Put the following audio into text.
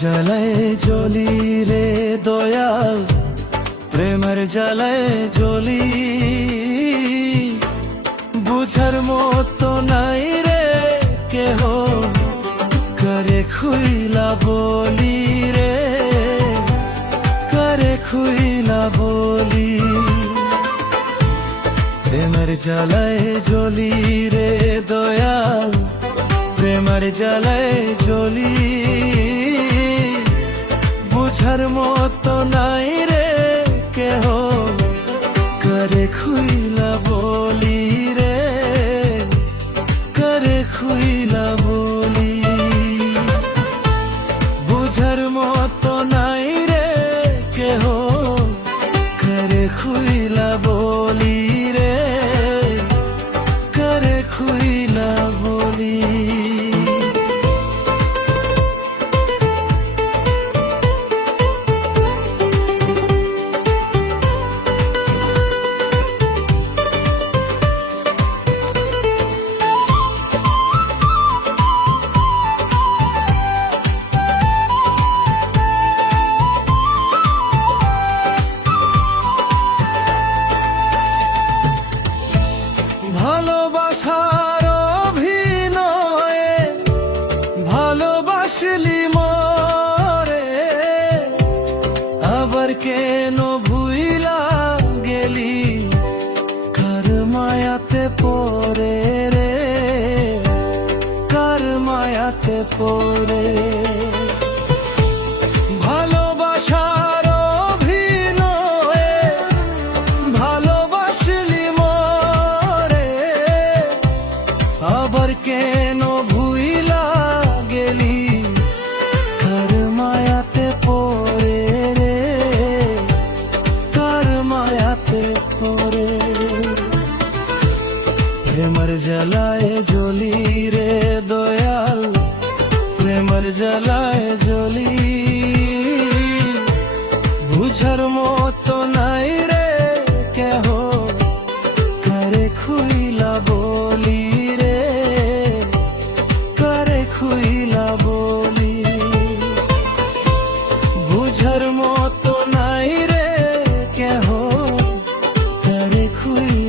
জ্বালায় জ্বলি রে দয়াল, প্রেমের জ্বালায় জ্বলি। বুঝার মতো নাই রে কেহ, করে খুইলা বলি রে, করে খুইলা বলি। প্রেমের জ্বালায় জ্বলি রে দয়াল, প্রেমের জ্বালায় জ্বলি। বুঝার মতো নাই রে কেহ, করে খুইলা বলি রে, করে খুইলা বলি। বুঝার মতো নাই রে কেহ, করে খুইলা বলি রে, করে খুইলা বলি। ভালোবাসার অভিনয়ে ভালোবাসলি মরে, আবার কেন ভুইলা গেলি কার মায়াতে পড়ে রে, কার মায়াতে পড়ে। ভালোবাসার অভিনয়ে ভালোবাসলি মরে, আবার কেন ভুইলা গেলি কার মায়াতে পড়ে রে, কার মায়াতে পড়ে। প্রেমের জ্বালায় জ্বলি রে দয়াল, প্রেমের জ্বালায় জ্বলি। বুঝার মতো নাই রে কেহ, করে খুইলা বলি রে, করে খুইলা বলি। বুঝার মতো নাই রে কেহ, করে খুইলা